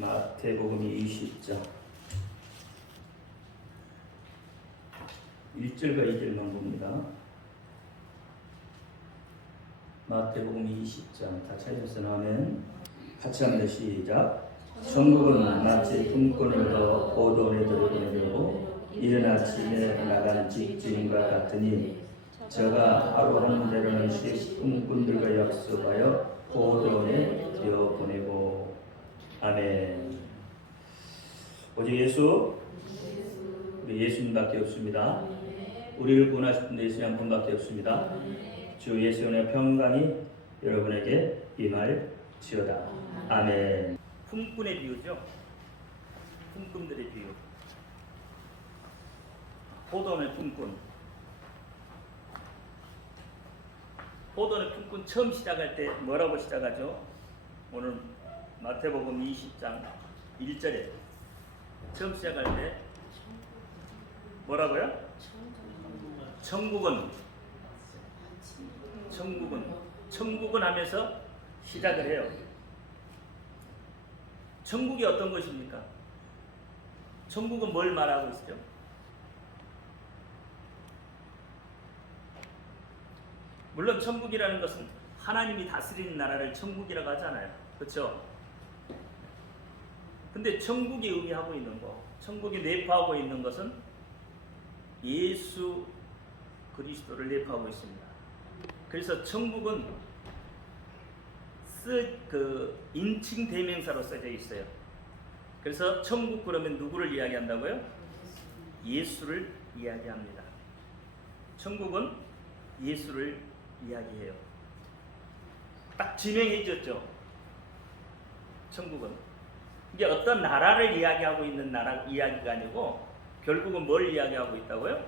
마태복음 20장 1절과 2절만 봅니다. 마태복음 20장 다 찾아서 나오면 같이 합니다. 시작. 천국은 마치 품꾼을 더 포도원에 들여보내려고 이른 아침에 나간 직진과 같으니 저가 하루 한 대로씩 품꾼들과 약속하여 포도원에 들여보내고. 아멘. 오직 우리 예수님밖에 없습니다. 우리를 구원하실 분 예수님 한 분밖에 없습니다. 주 예수님의 평강이 여러분에게 임할지어다. 아멘. 품꾼의 비유죠. 품꾼들의 비유. 포도원의 품꾼. 포도원의 품꾼 처음 시작할 때 뭐라고 시작하죠? 오늘 마태복음 20장 1절에 처음 시작할 때 뭐라고요? 천국은 하면서 시작을 해요. 천국이 어떤 것입니까? 천국은 뭘 말하고 있죠? 물론 천국이라는 것은 하나님이 다스리는 나라를 천국이라고 하잖아요. 그렇죠? 근데 천국이 의미하고 있는 거, 천국이 내포하고 있는 것은 예수 그리스도를 내포하고 있습니다. 그래서 천국은 인칭 대명사로 써져 있어요. 그래서 천국 그러면 누구를 이야기한다고요? 예수를 이야기합니다. 천국은 예수를 이야기해요. 딱 지명해졌죠. 천국은 이게 어떤 나라를 이야기하고 있는 나라 이야기가 아니고 결국은 뭘 이야기하고 있다고요?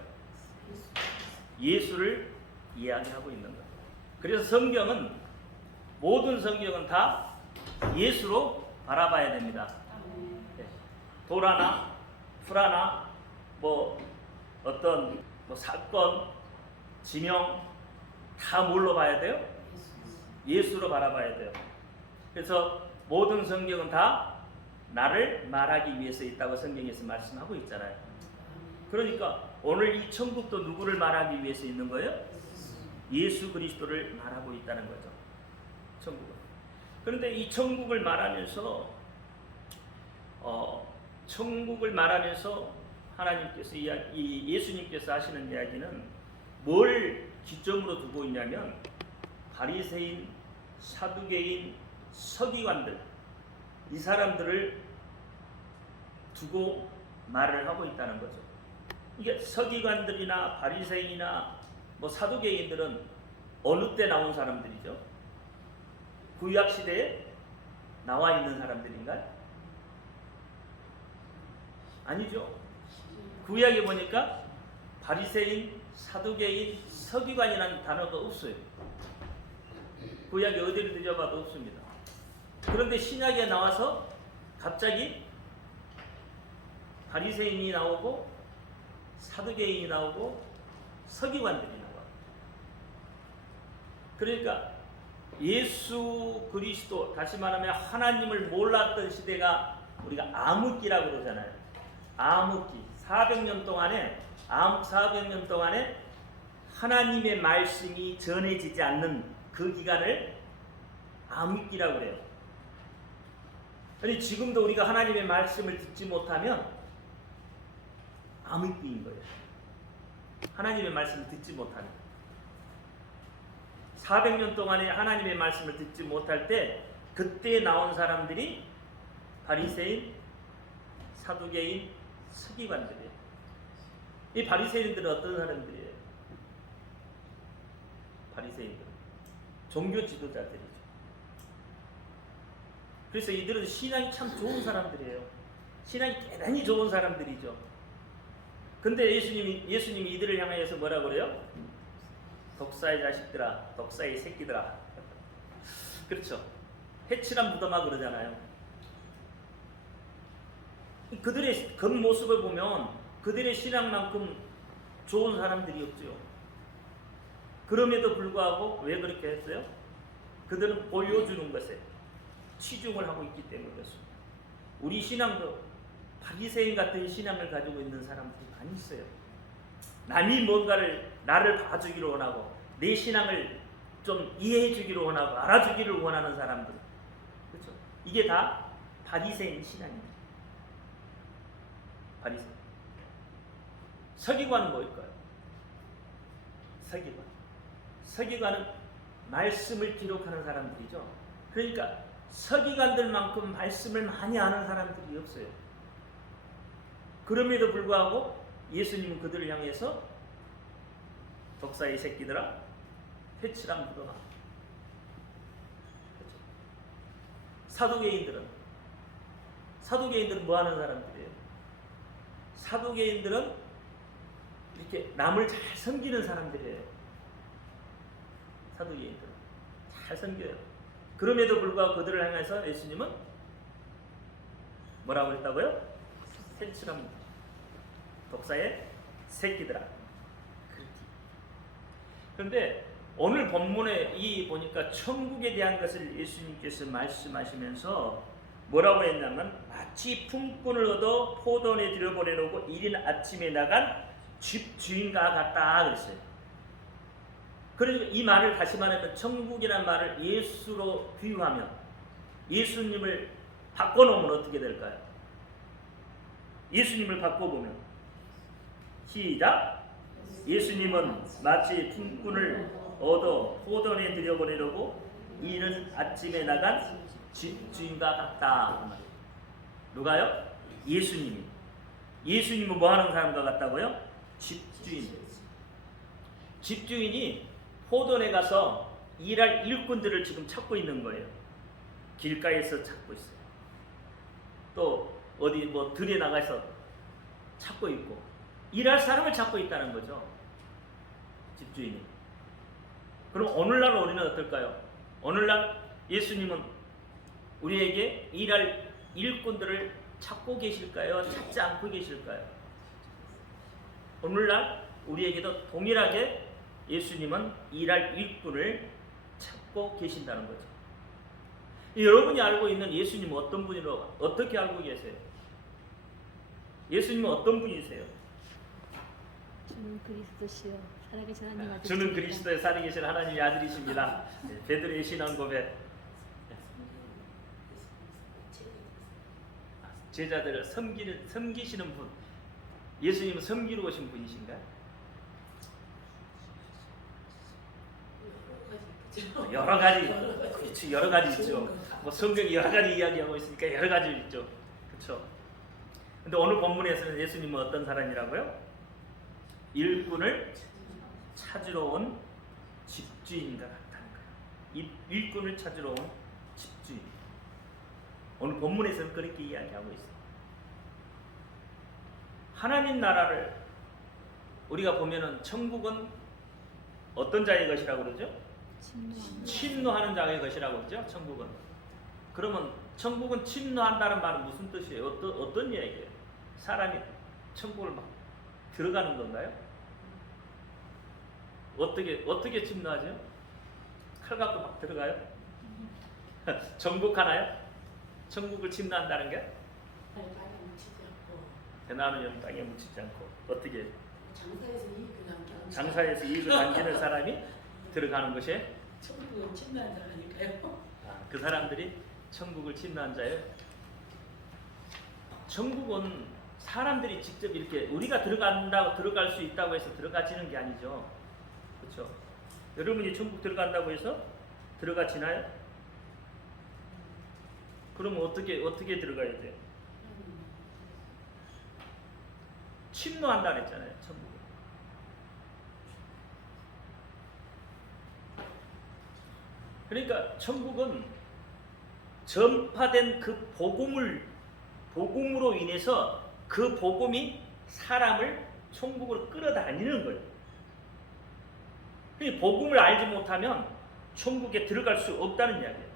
예수를 이야기하고 있는 거예요. 그래서 성경은 모든 성경은 다 예수로 바라봐야 됩니다. 도라나 프라나 어떤 사건, 지명 다 뭘로 봐야 돼요? 예수로 바라봐야 돼요. 그래서 모든 성경은 다 나를 말하기 위해서 있다고 성경에서 말씀하고 있잖아요. 그러니까 오늘 이 천국도 누구를 말하기 위해서 있는 거예요? 예수 그리스도를 말하고 있다는 거죠. 천국은. 그런데 이 천국을 말하면서 하나님께서 예수님께서 하시는 이야기는 뭘 기점으로 두고 있냐면 바리새인, 사두개인, 서기관들 이 사람들을 두고 말을 하고 있다는 거죠. 이게 서기관들이나 바리새인이나 사두개인들은 어느 때 나온 사람들이죠? 구약 시대에 나와 있는 사람들인가요? 아니죠. 구약에 보니까 바리새인, 사두개인, 서기관이라는 단어가 없어요. 구약에 어디를 뒤져봐도 없습니다. 그런데 신약에 나와서 갑자기 바리새인이 나오고 사두개인이 나오고 서기관들이 나와요. 그러니까 예수 그리스도, 다시 말하면 하나님을 몰랐던 시대가 우리가 암흑기라고 그러잖아요. 암흑기. 400년 동안에 하나님의 말씀이 전해지지 않는 그 기간을 암흑기라고 그래요. 아니 지금도 우리가 하나님의 말씀을 듣지 못하면 암흑기인 거예요. 하나님의 말씀을 듣지 못하면 400년 동안에 하나님의 말씀을 듣지 못할 때 그때 나온 사람들이 바리새인, 사두개인, 서기관들이에요. 이 바리새인들은 어떤 사람들이에요? 바리새인들은 종교 지도자들이죠. 그래서 이들은 신앙이 참 좋은 사람들이에요. 신앙이 대단히 좋은 사람들이죠. 근데 예수님이 이들을 향하여서 뭐라고 그래요? 독사의 자식들아, 독사의 새끼들아. 그렇죠. 해칠한 무덤아 그러잖아요. 그들의 겉모습을 보면 그들의 신앙만큼 좋은 사람들이 없죠. 그럼에도 불구하고 왜 그렇게 했어요? 그들은 보여주는 것에 치중을 하고 있기 때문에 그렇습니다. 우리 신앙도 바리새인 같은 신앙을 가지고 있는 사람들이 많이 있어요. 남이 뭔가를 나를 봐주기를 원하고 내 신앙을 좀 이해해주기를 원하고 알아주기를 원하는 사람들, 그렇죠? 이게 다 바리새인 신앙입니다. 바리새인. 서기관은 뭘까요? 서기관. 서기관은 말씀을 기록하는 사람들이죠. 그러니까 서기관들만큼 말씀을 많이 아는 사람들이 없어요. 그럼에도 불구하고 예수님은 그들을 향해서 독사의 새끼들아 회치랑 묻어라. 그렇죠? 사두개인들은 뭐 하는 사람들이에요? 사두개인들은 이렇게 남을 잘 섬기는 사람들이에요. 사두개인들은 잘 섬겨요. 그럼에도 불구하고 그들을 향해서 예수님은 뭐라고 했다고요? 회치랑 독사의 새끼들아. 그런데 오늘 본문에 이 보니까 천국에 대한 것을 예수님께서 말씀하시면서 뭐라고 했냐면 마치 품꾼을 얻어 포도원에 들여보내놓고 이른 아침에 나간 집주인과 같다 그랬어요. 그러니까 이 말을 다시 말하면 천국이라는 말을 예수로 비유하면 예수님을 바꿔놓으면 어떻게 될까요? 예수님을 바꿔보면 시작. 예수님은 마치 품꾼을 얻어 포도원에 들여보내려고 이른 아침에 나간 집주인과 같다. 누가요? 예수님이. 예수님은 뭐 하는 사람과 같다고요? 집주인. 집주인이 포도원에 가서 일할 일꾼들을 지금 찾고 있는 거예요. 길가에서 찾고 있어요. 또 어디 뭐 들에 나가서 찾고 있고 일할 사람을 찾고 있다는 거죠. 집주인이. 그럼 오늘날 우리는 어떨까요? 오늘날 예수님은 우리에게 일할 일꾼들을 찾고 계실까요? 찾지 않고 계실까요? 오늘날 우리에게도 동일하게 예수님은 일할 일꾼을 찾고 계신다는 거죠. 여러분이 알고 있는 예수님은 어떤 분이라고 어떻게 알고 계세요? 예수님은 어떤 분이세요? 주는 그리스도시요 살아계신 하나님 아들이십니다. 주는 그리스도의 살아계신 하나님의 아들이십니다. 베드로의 신앙 고백. 제자들을 섬기시는 분. 예수님은 섬기러 오신 분이신가요? 여러 가지, 그렇죠. 여러 가지 있죠. 뭐 성경이 여러 가지 이야기하고 있으니까 여러 가지 있죠. 그렇죠. 근데 오늘 본문에서는 예수님은 어떤 사람이라고요? 일꾼을 찾으러 온 집주인과 같다는 거예요. 일꾼을 찾으러 온 집주인. 오늘 본문에서는 그렇게 이야기하고 있어요. 하나님 나라를 우리가 보면은 천국은 어떤 자의 것이라고 그러죠? 침노하는 자의 것이라고 그러죠. 천국은. 그러면 천국은 침노한다는 말은 무슨 뜻이에요? 어떤 얘기예요? 사람이 천국을 막 들어가는 건가요? 어떻게 침노하죠? 칼 갖고 막 들어가요? 정복하나요? 천국을 침노한다는 게? 대나무는 땅에 묻히지 않고 어떻게? 장사에서 이익을 남기는 사람이 들어가는 것이 천국을 침노한 자라니까요. 그 사람들이 천국을 침노한 자예요. 천국은 사람들이 직접 이렇게 우리가 들어갈 수 있다고 해서 들어가지는 게 아니죠. 그렇죠? 여러분이 천국 들어간다고 해서 들어가지나요? 그러면 어떻게 들어가야 돼요? 침노한다 그랬잖아요. 천국. 그러니까 천국은 전파된 그 복음으로 인해서 그 복음이 사람을 천국으로 끌어다니는 거예요. 복음을 알지 못하면 천국에 들어갈 수 없다는 이야기예요.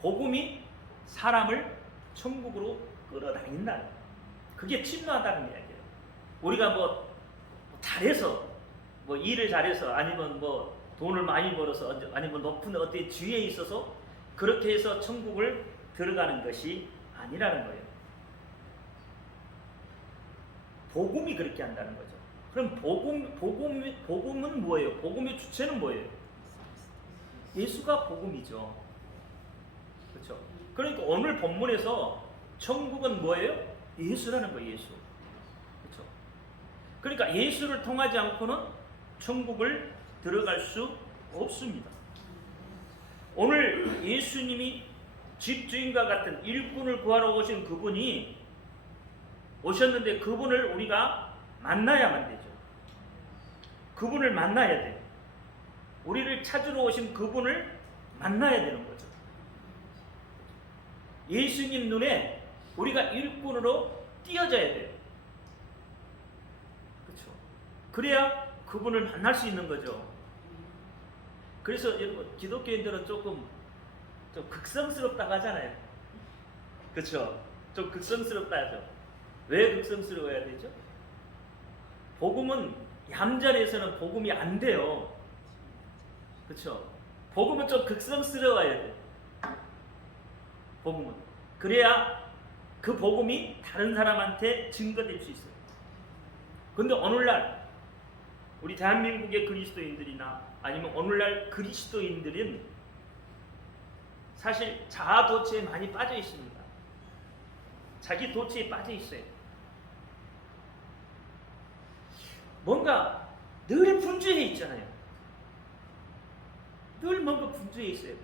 복음이 사람을 천국으로 끌어다닌다는 거예요. 그게 침노한다는 이야기예요. 우리가 뭐 잘해서 뭐 일을 잘해서 아니면 뭐 돈을 많이 벌어서 아니면 높은 어떤 지위에 있어서 그렇게 해서 천국을 들어가는 것이 아니라는 거예요. 복음이 그렇게 한다는 거죠. 그럼 복음은 뭐예요? 복음의 주체는 뭐예요? 예수가 복음이죠. 그렇죠? 그러니까 오늘 본문에서 천국은 뭐예요? 예수라는 거예요. 예수. 그렇죠? 그러니까 예수를 통하지 않고는 천국을 들어갈 수 없습니다. 오늘 예수님이 집주인과 같은 일꾼을 구하러 오신 그분이 오셨는데 그분을 우리가 만나야만 되죠. 그분을 만나야 돼요. 우리를 찾으러 오신 그분을 만나야 되는 거죠. 예수님 눈에 우리가 일꾼으로 띄어져야 돼요. 그렇죠? 그래야 그분을 만날 수 있는 거죠. 그래서 여러분 기독교인들은 조금 좀 극성스럽다고 하잖아요. 그렇죠? 좀 극성스럽다 하죠. 왜 극성스러워야 되죠? 복음은 얌전해서는 복음이 안 돼요. 그렇죠? 복음은 좀 극성스러워야 돼. 복음은 그래야 그 복음이 다른 사람한테 증거될 수 있어요. 근데 오늘날 우리 대한민국의 그리스도인들이나 아니면 오늘날 그리스도인들은 사실 자아 도취에 많이 빠져 있습니다. 자기 도취에 빠져 있어요. 뭔가 늘 분주해 있잖아요. 늘 뭔가 분주해 있어요.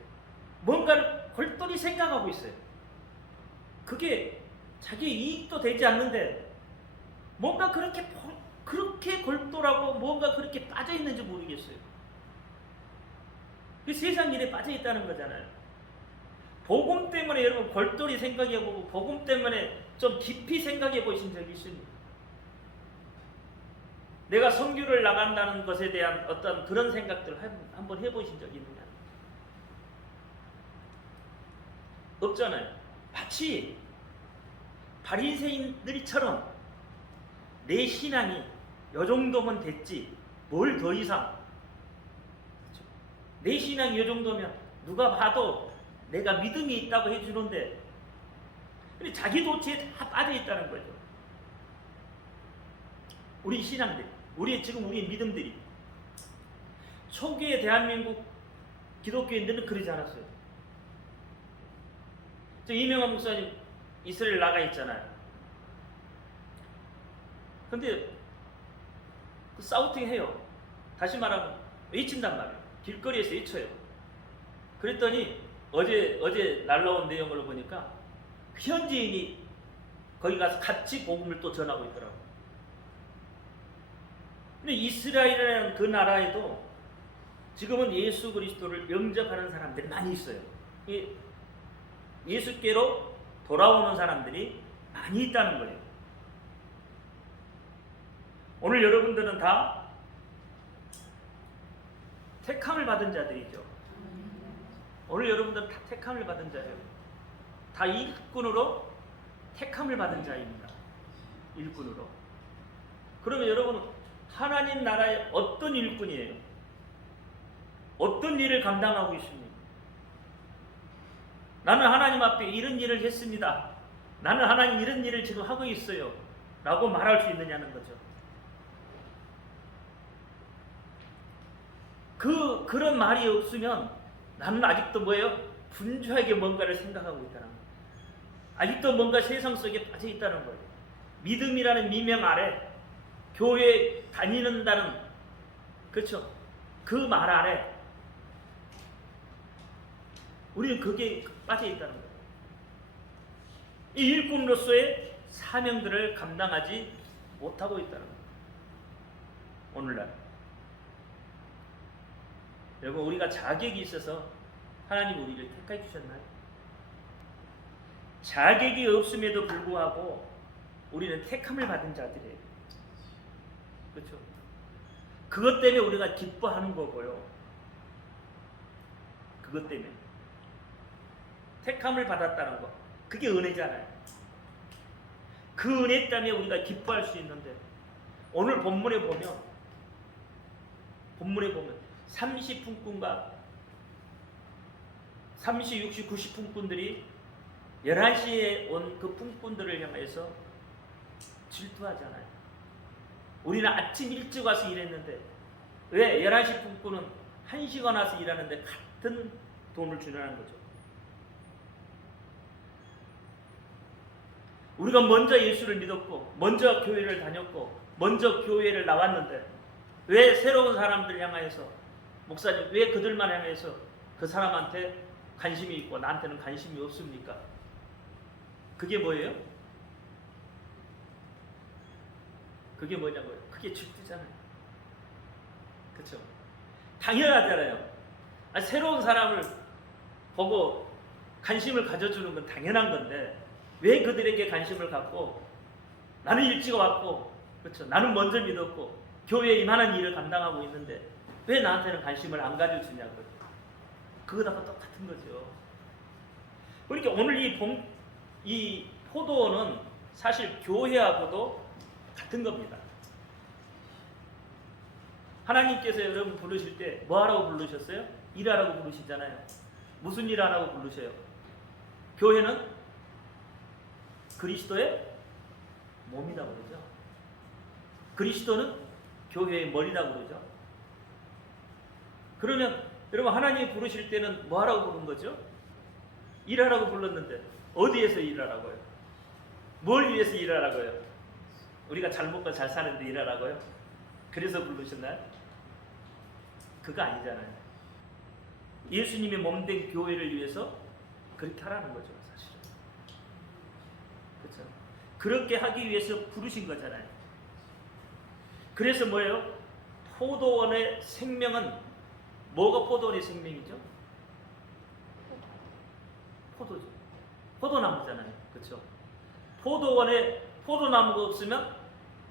뭔가를 골똘히 생각하고 있어요. 그게 자기 이익도 되지 않는데 뭔가 그렇게 골똘하고 뭔가 그렇게 빠져 있는지 모르겠어요. 그 세상 일에 빠져 있다는 거잖아요. 복음 때문에 여러분 골똘히 생각해보고 복음 때문에 좀 깊이 생각해 보신 적이 있습니까? 내가 선교를 나간다는 것에 대한 어떤 그런 생각들을 한번 해보신 적이 있느냐? 없잖아요. 마치 바리새인들처럼 내 신앙이 요 정도면 됐지 뭘 더 이상, 내 신앙이 요 정도면 누가 봐도 내가 믿음이 있다고 해주는데 근데 자기 도취에 다 빠져 있다는 거죠. 우리 신앙들, 지금 우리의 믿음들이 초기에 대한민국 기독교인들은 그러지 않았어요. 저 이명환 목사님 이스라엘 나가 있잖아요. 근데 그 사우팅 해요. 다시 말하면 외친단 말이에요. 길거리에서 외쳐요. 그랬더니 어제 날라온 내용을 보니까 현지인이 거기 가서 같이 복음을 또 전하고 있더라고요. 근데 이스라엘이라는 그 나라에도 지금은 예수 그리스도를 영접하는 사람들이 많이 있어요. 예수께로 돌아오는 사람들이 많이 있다는 거예요. 오늘 여러분들은 다 택함을 받은 자들이죠. 오늘 여러분들은 다 택함을 받은 자예요. 다 일꾼으로 택함을 받은 자입니다. 일꾼으로. 그러면 여러분은 하나님 나라의 어떤 일꾼이에요? 어떤 일을 감당하고 있습니까? 나는 하나님 앞에 이런 일을 했습니다. 나는 하나님 이런 일을 지금 하고 있어요. 라고 말할 수 있느냐는 거죠. 그런 말이 없으면 나는 아직도 뭐예요? 분주하게 뭔가를 생각하고 있다는 거예요. 아직도 뭔가 세상 속에 빠져 있다는 거예요. 믿음이라는 미명 아래 교회에 다니는다는, 그렇죠? 그 말 아래 우리는 그게 빠져 있다는 거예요. 이 일꾼으로서의 사명들을 감당하지 못하고 있다는 거예요. 오늘날 여러분, 우리가 자격이 있어서 하나님 우리를 택해 주셨나요? 자격이 없음에도 불구하고 우리는 택함을 받은 자들이에요. 그렇죠? 그것 때문에 우리가 기뻐하는 거고요. 그것 때문에 택함을 받았다는 거, 그게 은혜잖아요. 그 은혜 때문에 우리가 기뻐할 수 있는데 오늘 본문에 보면 30분꾼과 30, 60, 90분꾼들이 11시에 온 그 품꾼들을 향해서 질투하잖아요. 우리는 아침 일찍 와서 일했는데 왜 11시 품꾼은 1시간 와서 일하는데 같은 돈을 주냐는 거죠. 우리가 먼저 예수를 믿었고 먼저 교회를 다녔고 먼저 교회를 나왔는데 왜 새로운 사람들 향하여서 목사님 왜 그들만 향해서 그 사람한테 관심이 있고 나한테는 관심이 없습니까? 그게 뭐예요? 그게 뭐냐고요? 그게 질투잖아요. 그렇죠? 당연하잖아요. 새로운 사람을 보고 관심을 가져주는 건 당연한 건데 왜 그들에게 관심을 갖고 나는 일찍 왔고 그렇죠? 나는 먼저 믿었고 교회에 이만한 일을 감당하고 있는데 왜 나한테는 관심을 안 가져주냐고요. 그거하고 똑같은 거죠. 그러니까 오늘 이 포도원은 사실 교회하고도 같은 겁니다. 하나님께서 여러분 부르실 때 뭐하라고 부르셨어요? 일하라고 부르시잖아요. 무슨 일 하라고 부르셔요? 교회는 그리스도의 몸이라고 그러죠. 그리스도는 교회의 머리라고 그러죠. 그러면 여러분 하나님이 부르실 때는 뭐하라고 부른 거죠? 일하라고 불렀는데 어디에서 일하라고요? 뭘 위해서 일하라고요? 우리가 잘 먹고 잘 사는데 일하라고요? 그래서 부르셨나요? 그거 아니잖아요. 예수님의 몸된 교회를 위해서 그렇게 하라는 거죠, 사실은. 그렇죠? 그렇게 하기 위해서 부르신 거잖아요. 그래서 뭐예요? 포도원의 생명은 뭐가 포도원의 생명이죠? 포도죠. 포도나무잖아요. 그렇죠? 포도원에 포도나무가 없으면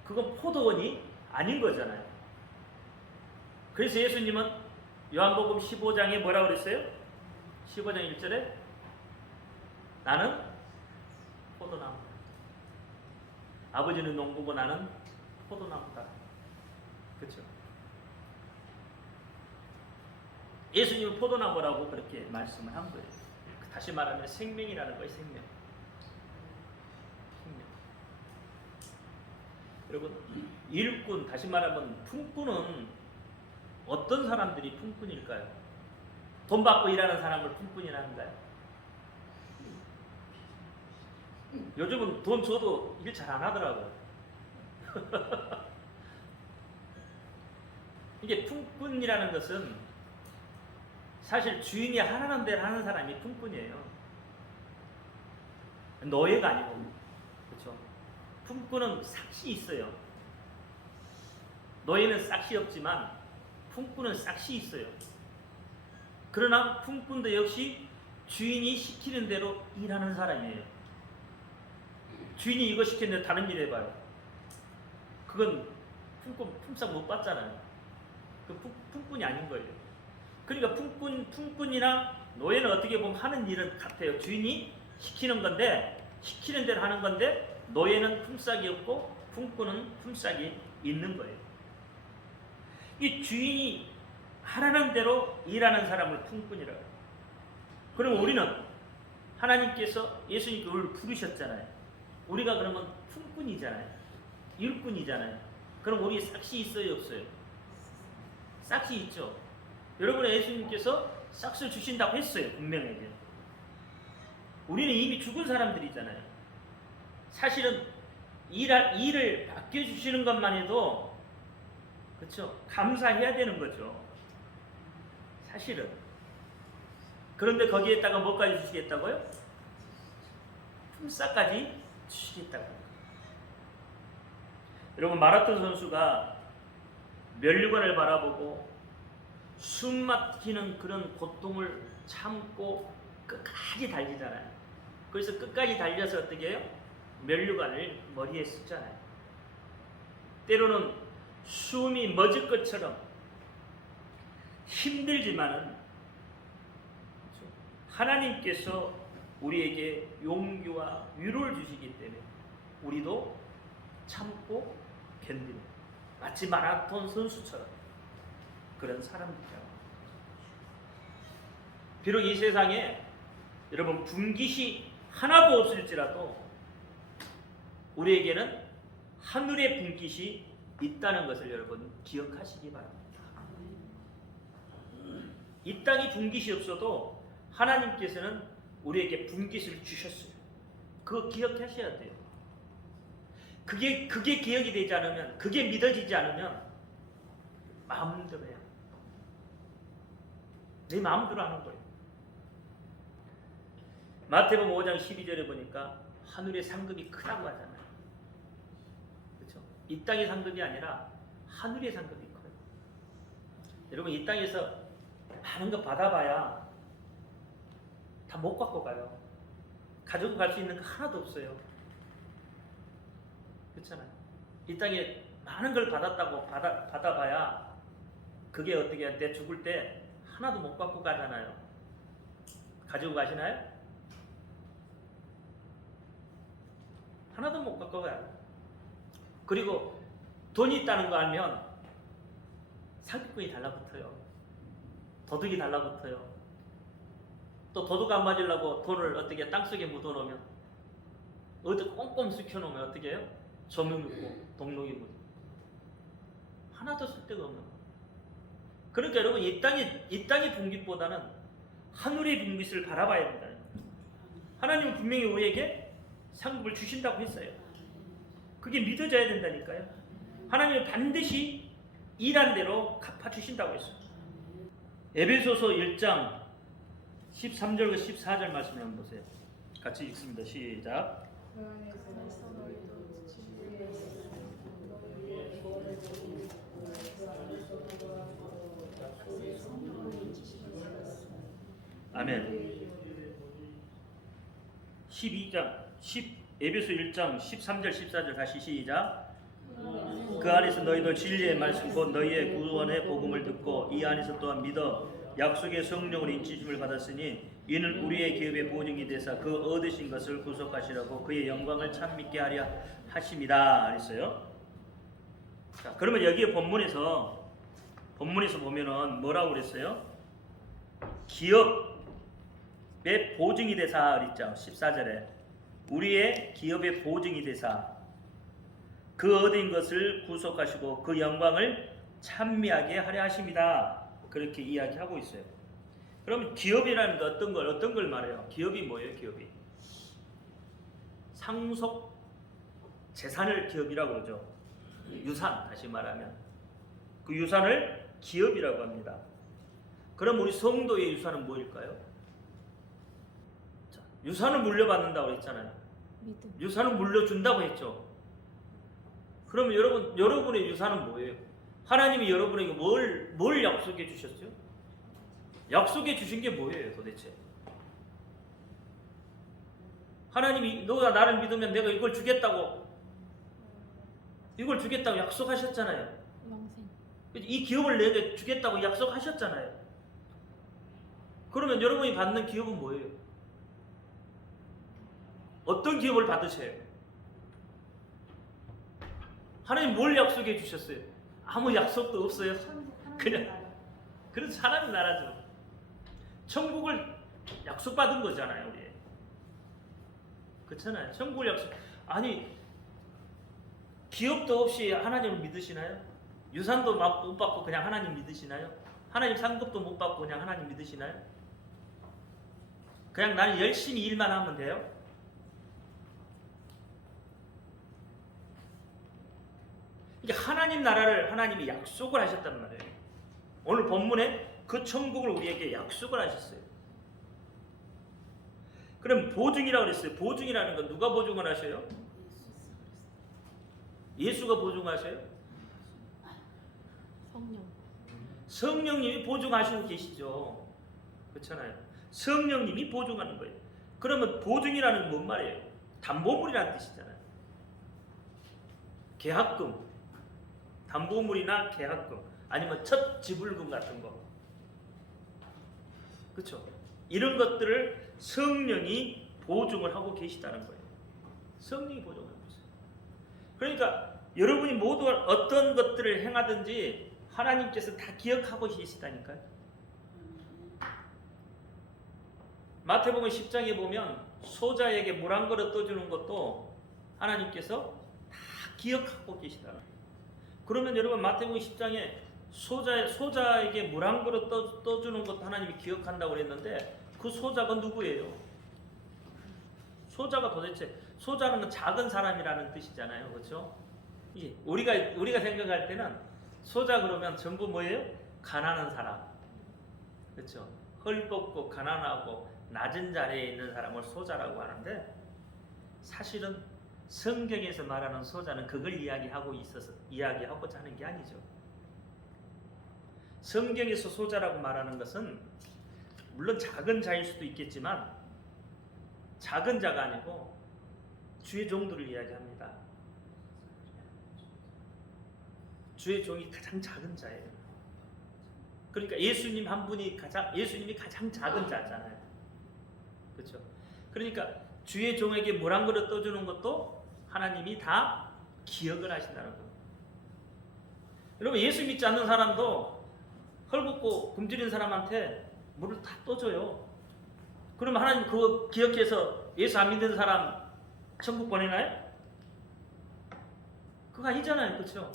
그건 포도원이 아닌 거잖아요. 그래서 예수님은 요한복음 15장에 뭐라고 그랬어요? 15장 1절에 나는 포도나무, 아버지는 농부고 나는 포도나무다. 그렇죠? 예수님은 포도나무라고 그렇게 말씀을 한 거예요. 다시 말하면 생명이라는 거예요. 생명. 여러분 일꾼, 다시 말하면 품꾼은 어떤 사람들이 품꾼일까요? 돈 받고 일하는 사람을 품꾼이라는가요? 요즘은 돈 줘도 일 잘 안 하더라고요. 이게 품꾼이라는 것은 사실 주인이 하라는 대로 하는 사람이 품꾼이에요. 노예가 아니고. 그렇죠? 품꾼은 삭시 있어요. 노예는 삭시 없지만 품꾼은 삭시 있어요. 그러나 품꾼도 역시 주인이 시키는 대로 일하는 사람이에요. 주인이 이거 시켰는데 다른 일 해봐요. 그건 품삯 못 받잖아요. 그 품꾼이 아닌 거예요. 그러니까 품꾼이나 노예는 어떻게 보면 하는 일은 같아요. 주인이 시키는 건데, 시키는 대로 하는 건데, 노예는 품삯이 없고 품꾼은 품삯이 있는 거예요. 이 주인이 하라는 대로 일하는 사람을 품꾼이라고 해요. 그럼 우리는 하나님께서 예수님께 우리를 부르셨잖아요. 우리가 그러면 품꾼이잖아요. 일꾼이잖아요. 그럼 우리 삭시 있어요, 없어요? 삭시 있죠. 여러분의 예수님께서 삭스를 주신다고 했어요, 분명하게. 우리는 이미 죽은 사람들이잖아요. 사실은 일을 맡겨주시는 것만 해도 그렇죠? 감사해야 되는 거죠. 사실은. 그런데 거기에다가 뭐까지 주시겠다고요? 품삯까지 주시겠다고요. 여러분 마라톤 선수가 멸류관을 바라보고 숨 막히는 그런 고통을 참고 끝까지 달리잖아요. 그래서 끝까지 달려서 어떻게 해요? 멸류관을 머리에 쓰잖아요. 때로는 숨이 멎을 것처럼 힘들지만은 하나님께서 우리에게 용기와 위로를 주시기 때문에 우리도 참고 견디는, 마치 마라톤 선수처럼 그런 사람들이죠. 비록 이 세상에 여러분 분깃이 하나도 없을지라도 우리에게는 하늘의 분깃이 있다는 것을 여러분 기억하시기 바랍니다. 이 땅이 분깃이 없어도 하나님께서는 우리에게 분깃을 주셨어요. 그거 기억하셔야 돼요. 그게 기억이 되지 않으면, 그게 믿어지지 않으면 마음대로 해요. 내 마음대로 하는 거예요. 마태복음 5장 12절에 보니까 하늘의 상급이 크다고 하잖아요. 그렇죠? 이 땅의 상급이 아니라 하늘의 상급이 커요. 여러분, 이 땅에서 많은 거 받아봐야 다 못 갖고 가요. 가지고 갈 수 있는 거 하나도 없어요. 그렇잖아요. 이 땅에 많은 걸 받아봐야 그게 어떻게 할 때 죽을 때 하나도 못 갖고 가잖아요. 가지고 가시나요? 하나도 못 갖고 가요. 그리고 돈이 있다는 거 알면 사기꾼이 달라붙어요. 도둑이 달라붙어요. 또 도둑 안 맞으려고 돈을 어떻게 땅속에 묻어놓으면, 어디 꼼꼼 숙여놓으면 어떻게 해요? 조명 묻고 동록이 묻고 하나도 쓸데가 없는 거예요. 그러니까 여러분, 이 땅의 분깃보다는 하늘의 분깃을 바라봐야 된다. 하나님은 분명히 우리에게 상급을 주신다고 했어요. 그게 믿어져야 된다니까요. 하나님은 반드시 일한 대로 갚아주신다고 했어요. 에베소서 1장 13절과 14절 말씀 한번 보세요. 같이 읽습니다. 시작. 아멘. 12장 에베소 1장 13절 14절 다시 시작. 그 안에서 너희도 진리의 말씀 곧 너희의 구원의 복음을 듣고 이 안에서 또한 믿어 약속의 성령으로 인치심을 받았으니 이는 우리의 기업의 보증이 되사 그 얻으신 것을 구속하시라고 그의 영광을 참 믿게 하려 하심이다 그랬어요. 자, 그러면 여기 본문에서 보면은 뭐라고 그랬어요? 기업의 보증이 되사 그랬죠. 14절에 우리의 기업의 보증이 되사 그 얻은 것을 구속하시고 그 영광을 찬미하게 하려 하십니다. 그렇게 이야기하고 있어요. 그럼 기업이라는 게 어떤 걸 말해요? 기업이 뭐예요? 기업이 상속 재산을 기업이라고 그러죠. 유산, 다시 말하면 그 유산을 기업이라고 합니다. 그럼 우리 성도의 유산은 뭐일까요? 자, 유산을 물려받는다고 했잖아요. 믿음. 유산을 물려준다고 했죠. 그러면 여러분의 유산은 뭐예요? 하나님이 여러분에게 뭘 약속해 주셨어요? 약속해 주신 게 뭐예요 도대체? 하나님이 너가 나를 믿으면 내가 이걸 주겠다고 약속하셨잖아요. 영생. 이 기업을 내게 주겠다고 약속하셨잖아요. 그러면 여러분이 받는 기업은 뭐예요? 어떤 기업을 받으세요? 하나님 뭘 약속해 주셨어요? 아무 약속도 없어요. 그냥 그래서 하나님 나라죠. 천국을 약속받은 거잖아요, 우리. 그렇잖아요. 천국을 약속. 아니 기업도 없이 하나님을 믿으시나요? 유산도 못 받고 그냥 하나님 믿으시나요? 하나님 상급도 못 받고 그냥 하나님 믿으시나요? 그냥 나는 열심히 일만 하면 돼요? 이게 하나님 나라를 하나님이 약속을 하셨단 말이에요. 오늘 본문에 그 천국을 우리에게 약속을 하셨어요. 그럼 보증이라고 그랬어요. 보증이라는 건 누가 보증을 하셔요? 예수가 보증하셔요? 성령. 성령님이 보증하시고 계시죠. 그렇잖아요. 성령님이 보증하는 거예요. 그러면 보증이라는 건 뭔 말이에요? 담보물이라는 뜻이잖아요. 계약금, 담보물이나 계약금, 아니면 첫 지불금 같은 거, 그렇죠? 이런 것들을 성령이 보증을 하고 계시다는 거예요. 성령이 보증하고 있어요. 그러니까 여러분이 모두 어떤 것들을 행하든지 하나님께서 다 기억하고 계시다니까요. 마태복음 10장에 보면 소자에게 물 한 그릇 떠주는 것도 하나님께서 다 기억하고 계시다. 그러면 여러분 마태복음 10장에 소자에게 물 한 그릇 떠주는 것도 하나님이 기억한다고 그랬는데 그 소자가 누구예요? 소자가 도대체 소자는 작은 사람이라는 뜻이잖아요, 그렇죠? 우리가 생각할 때는 소자 그러면 전부 뭐예요? 가난한 사람, 그렇죠? 헐벗고 가난하고 낮은 자리에 있는 사람을 소자라고 하는데 사실은 성경에서 말하는 소자는 그걸 이야기하고자 하는 게 아니죠. 성경에서 소자라고 말하는 것은 물론 작은 자일 수도 있겠지만 작은 자가 아니고 주의 종들을 이야기합니다. 주의 종이 가장 작은 자예요. 그러니까 예수님이 가장 작은 자잖아요. 그렇죠? 그러니까 주의 종에게 물 한 그릇 떠주는 것도 하나님이 다 기억을 하신다는 겁니다. 여러분 예수 믿지 않는 사람도 헐벗고 굶주린 사람한테 물을 다 떠줘요. 그러면 하나님 그거 기억해서 예수 안 믿는 사람 천국 보내나요? 그거 아니잖아요. 그렇죠?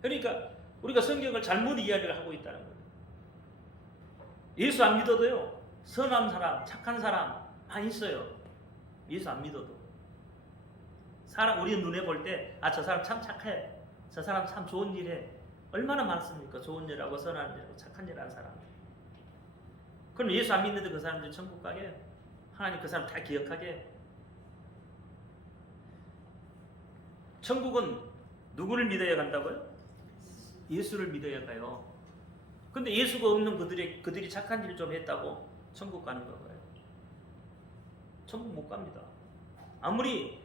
그러니까 우리가 성경을 잘못 이야기를 하고 있다는 거예요. 예수 안 믿어도요. 선한 사람, 착한 사람 많이 있어요. 예수 안 믿어도. 우리 눈에 볼 때 저 사람 참 착해. 저 사람 참 좋은 일 해. 얼마나 많습니까? 좋은 일하고 선한 일하고 착한 일 하는 사람. 그럼 예수 안 믿는데 그 사람들이 천국 가게? 하나님 그 사람 다 기억하게? 천국은 누구를 믿어야 간다고요? 예수를 믿어야 가요. 근데 예수가 없는 그들이 착한 일을 좀 했다고 천국 가는 거예요. 천국 못 갑니다. 아무리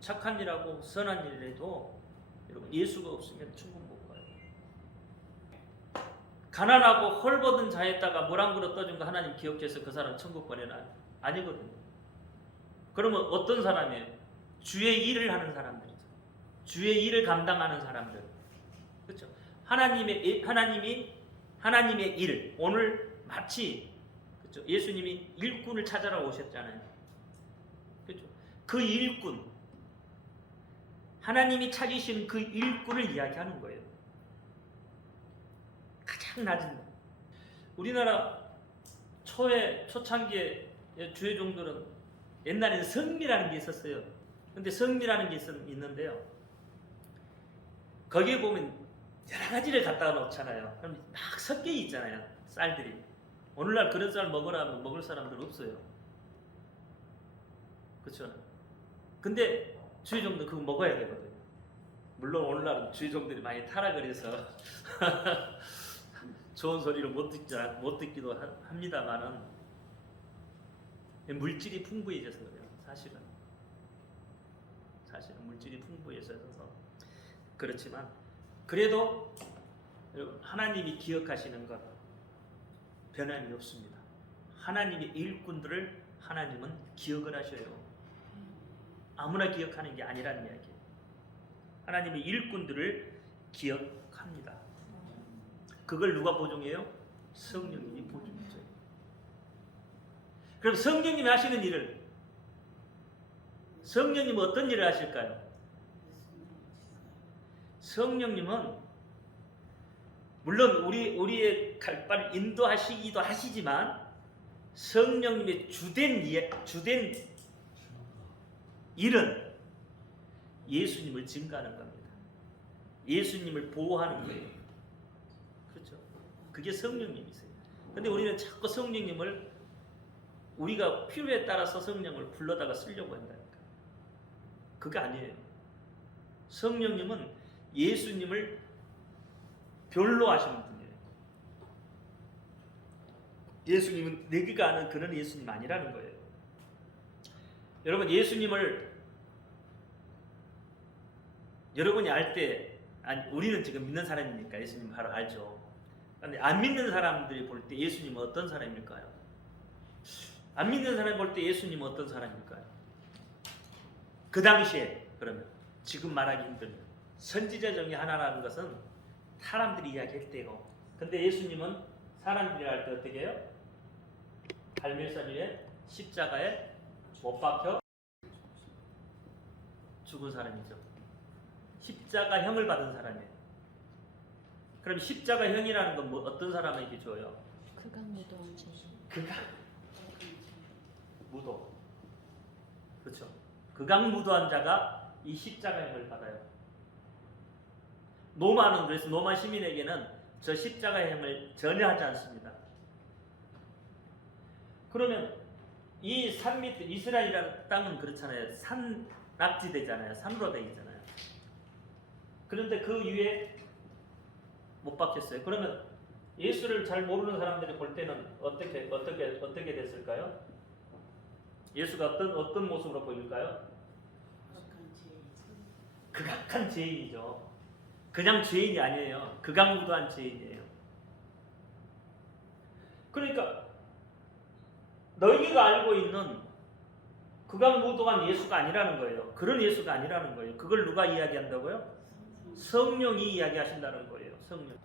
착한 일하고 선한 일을 해도 여러분 예수가 없으면 천국 못 가요. 가난하고 헐벗은 자에다가 물 한 그릇 떠준 거 하나님 기억해서 그 사람 천국 보내나요? 아니거든요. 그러면 어떤 사람이에요? 주의 일을 하는 사람들이죠. 주의 일을 감당하는 사람들. 그렇죠? 하나님의 일. 오늘 마치 그렇죠? 예수님이 일꾼을 찾아라 오셨잖아요. 그렇죠? 그 일꾼, 하나님이 찾으신 그 일꾼을 이야기하는 거예요. 가장 낮은. 우리나라 초창기에 주의 종들은 옛날에는 성미라는 게 있었어요. 근데 성미라는 게 있는데요. 거기에 보면 여러 가지를 갖다가 놓잖아요. 그럼 막 섞여 있잖아요. 쌀들이. 오늘날 그런 쌀 먹으라면 먹을 사람들 없어요. 그렇죠? 근데 주의 종들 그거 먹어야 되거든요. 물론 오늘날은 주의 종들이 많이 타락을 해서 좋은 소리를 못 듣기도 합니다만은 물질이 풍부해져서 그래요. 사실은 물질이 풍부해져서 그렇지만 그래도 여러분 하나님이 기억하시는 것 변함이 없습니다. 하나님의 일꾼들을 하나님은 기억을 하셔요. 아무나 기억하는 게 아니라는 이야기예요. 하나님의 일꾼들을 기억합니다. 그걸 누가 보증해요? 성령님이 보증해줘요. 그럼 성령님이 하시는 일을 성령님은 어떤 일을 하실까요? 성령님은 물론 우리의 갈바를 인도하시기도 하시지만 성령님의 주된 일은 예수님을 증거하는 겁니다. 예수님을 보호하는 거예요. 그렇죠? 그게 성령님이세요. 근데 우리는 자꾸 성령님을 우리가 필요에 따라서 성령을 불러다가 쓰려고 한다니까. 그게 아니에요. 성령님은 예수님을 별로 하시는 분이에요. 예수님은 내가 아는 그런 예수님 아니라는 거예요. 여러분 예수님을 여러분이 알 때 우리는 지금 믿는 사람이니까 예수님 바로 알죠. 그런데 안 믿는 사람들이 볼 때 예수님은 어떤 사람일까요? 안 믿는 사람이 볼 때 예수님은 어떤 사람일까요? 그 당시에 그러면 지금 말하기 힘든 선지자 중에 하나라는 것은 사람들이 이야기할 때고 근데 예수님은 사람들이 할 때 어떻게 해요? 갈멜산 위에 십자가에 못 박혀 죽은 사람이죠. 십자가형을 받은 사람이에요. 그럼 십자가형이라는 건 뭐 어떤 사람에게 줘요? 극악무도한 죄. 무도. 그렇죠. 극악무도한 자가 이 십자가형을 받아요. 로마는 그래서 로마 시민에게는 저 십자가형을 전혀 하지 않습니다. 그러면 이 산 밑에 이스라엘이라는 땅은 그렇잖아요. 산 낙지대잖아요. 산으로 되어 있잖아요. 그런데 그 위에 못 박혔어요. 그러면 예수를 잘 모르는 사람들이 볼 때는 어떻게 됐을까요? 예수가 어떤 모습으로 보일까요? 극악한 죄인이죠. 그냥 죄인이 아니에요. 극악무도한 죄인이에요. 그러니까 너희가 알고 있는 극악무도한 예수가 아니라는 거예요. 그런 예수가 아니라는 거예요. 그걸 누가 이야기한다고요? 성령이 이야기하신다는 거예요. 성령.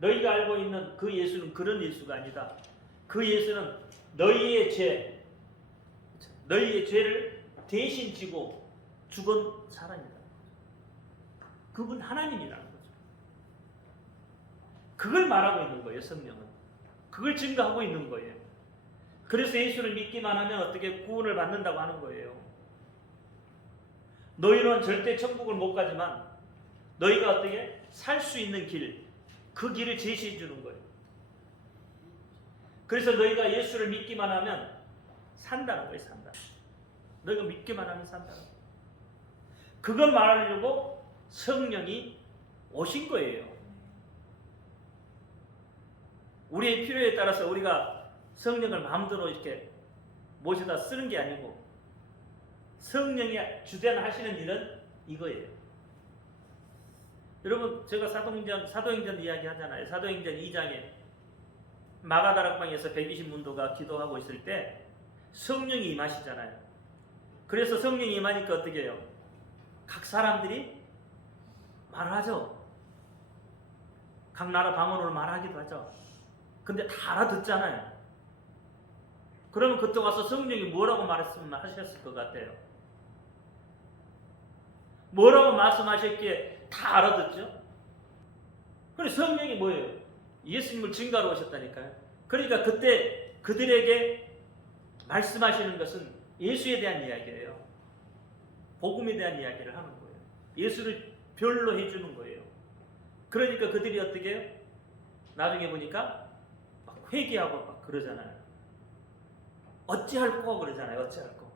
너희가 알고 있는 그 예수는 그런 예수가 아니다. 그 예수는 너희의 죄를 대신 지고 죽은 사람이다. 그분 하나님이라는 거죠. 그걸 말하고 있는 거예요. 성령은. 그걸 증거하고 있는 거예요. 그래서 예수를 믿기만 하면 어떻게 구원을 받는다고 하는 거예요. 너희는 절대 천국을 못 가지만 너희가 어떻게 살 수 있는 길, 그 길을 제시해 주는 거예요. 그래서 너희가 예수를 믿기만 하면 산다는 거예요. 산다. 너희가 믿기만 하면 산다는 거예요. 그걸 말하려고 성령이 오신 거예요. 우리의 필요에 따라서 우리가 성령을 마음대로 이렇게 모셔다 쓰는 게 아니고 성령이 주관하시는 일은 이거예요. 여러분 제가 사도행전 이야기 하잖아요. 사도행전 2장에 마가다락방에서 120문도가 기도하고 있을 때 성령이 임하시잖아요. 그래서 성령이 임하니까 어떻게 해요? 각 사람들이 말하죠. 각 나라 방언으로 말하기도 하죠. 근데 다 알아듣잖아요. 그러면 그때 와서 성령이 뭐라고 말했으면 하셨을 것 같아요? 뭐라고 말씀하셨기에 다 알아듣죠? 그래서 성령이 뭐예요? 예수님을 증거하러 오셨다니까요. 그러니까 그때 그들에게 말씀하시는 것은 예수에 대한 이야기예요. 복음에 대한 이야기를 하는 거예요. 예수를 별로 해주는 거예요. 그러니까 그들이 어떻게 해요? 나중에 보니까 막 회개하고 막 그러잖아요. 어찌할꼬 그러잖아요. 어찌할꼬.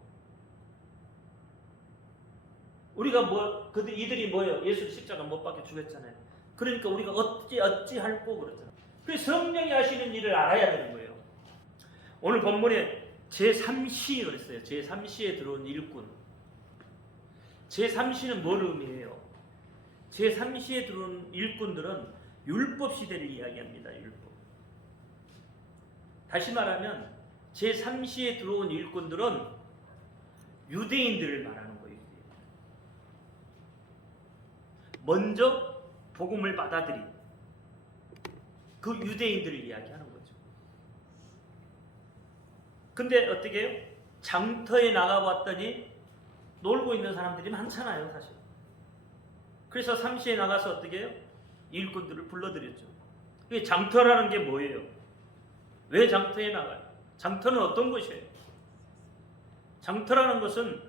우리가 이들이 뭐예요? 예수를 십자가 못 박혀 죽였잖아요. 그러니까 우리가 어찌할꼬 그러잖아요. 그래서 성령이 하시는 일을 알아야 되는 거예요. 오늘 본문에 제3시 그랬어요. 제3시에 들어온 일꾼. 제3시는 뭘 의미해요? 제3시에 들어온 일꾼들은 율법 시대를 이야기합니다. 율법. 다시 말하면 제3시에 들어온 일꾼들은 유대인들을 말하는 거예요. 먼저 복음을 받아들인 그 유대인들을 이야기하는 거죠. 근데 어떻게 해요? 장터에 나가봤더니 놀고 있는 사람들이 많잖아요, 사실. 그래서 3시에 나가서 어떻게 해요? 일꾼들을 불러들였죠. 이게 장터라는 게 뭐예요? 왜 장터에 나가요? 장터는 어떤 것이에요? 장터라는 것은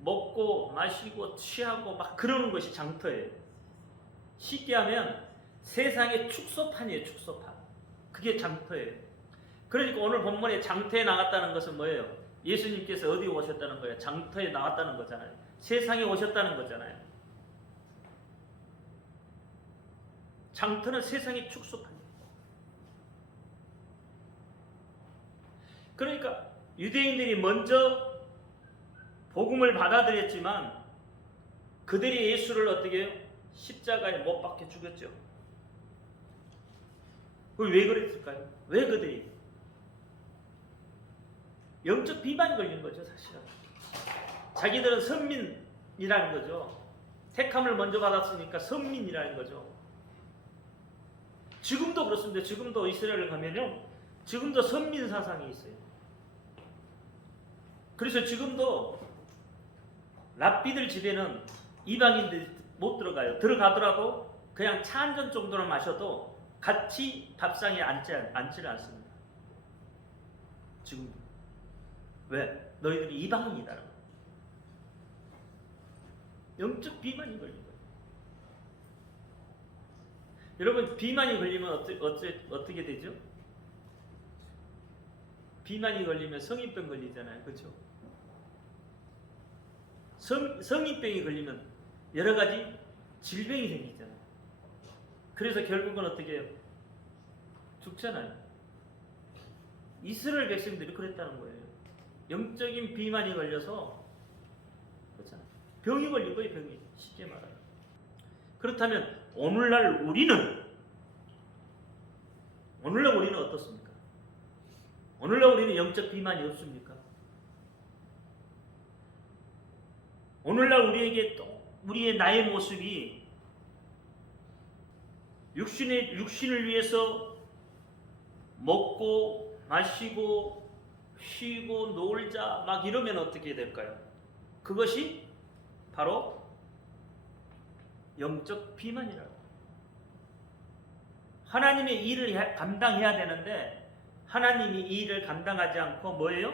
먹고 마시고 취하고 막 그러는 것이 장터예요. 쉽게 하면 세상의 축소판이에요. 축소판. 그게 장터예요. 그러니까 오늘 본문에 장터에 나갔다는 것은 뭐예요? 예수님께서 어디 오셨다는 거예요? 장터에 나왔다는 거잖아요. 세상에 오셨다는 거잖아요. 장터는 세상의 축소판이에요. 그러니까 유대인들이 먼저 복음을 받아들였지만 그들이 예수를 어떻게 해요? 십자가에 못 박혀 죽였죠. 왜 그랬을까요? 왜 그들이? 영적 비만이 걸린 거죠, 사실은. 자기들은 선민이라는 거죠. 택함을 먼저 받았으니까 선민이라는 거죠. 지금도 그렇습니다. 지금도 이스라엘을 가면요, 지금도 선민 사상이 있어요. 그래서 지금도 랍비들 집에는 이방인들이 못 들어가요. 들어가더라도 그냥 차 한 잔 정도는 마셔도 같이 밥상에 앉지를 않습니다. 지금도. 왜? 너희들이 이방인이다. 영적 비만이 걸린 거예요. 여러분, 비만이 걸리면 어떻게 되죠? 비만이 걸리면 성인병 걸리잖아요. 그렇죠? 성인병이 걸리면 여러 가지 질병이 생기잖아요. 그래서 결국은 어떻게 해요? 죽잖아요. 이스라엘 백성들이 그랬다는 거예요. 영적인 비만이 걸려서 그렇잖아요. 병이 걸린 거예요. 병이. 쉽게 말하면. 그렇다면 오늘날 우리는 어떻습니까? 오늘날 우리는 영적 비만이 없습니까? 오늘날 우리에게 또 우리의 나의 모습이 육신을 위해서 먹고 마시고 쉬고 놀자 막 이러면 어떻게 될까요? 그것이 바로 영적 비만이라고. 하나님의 일을 감당해야 되는데 하나님이 이 일을 감당하지 않고 뭐예요?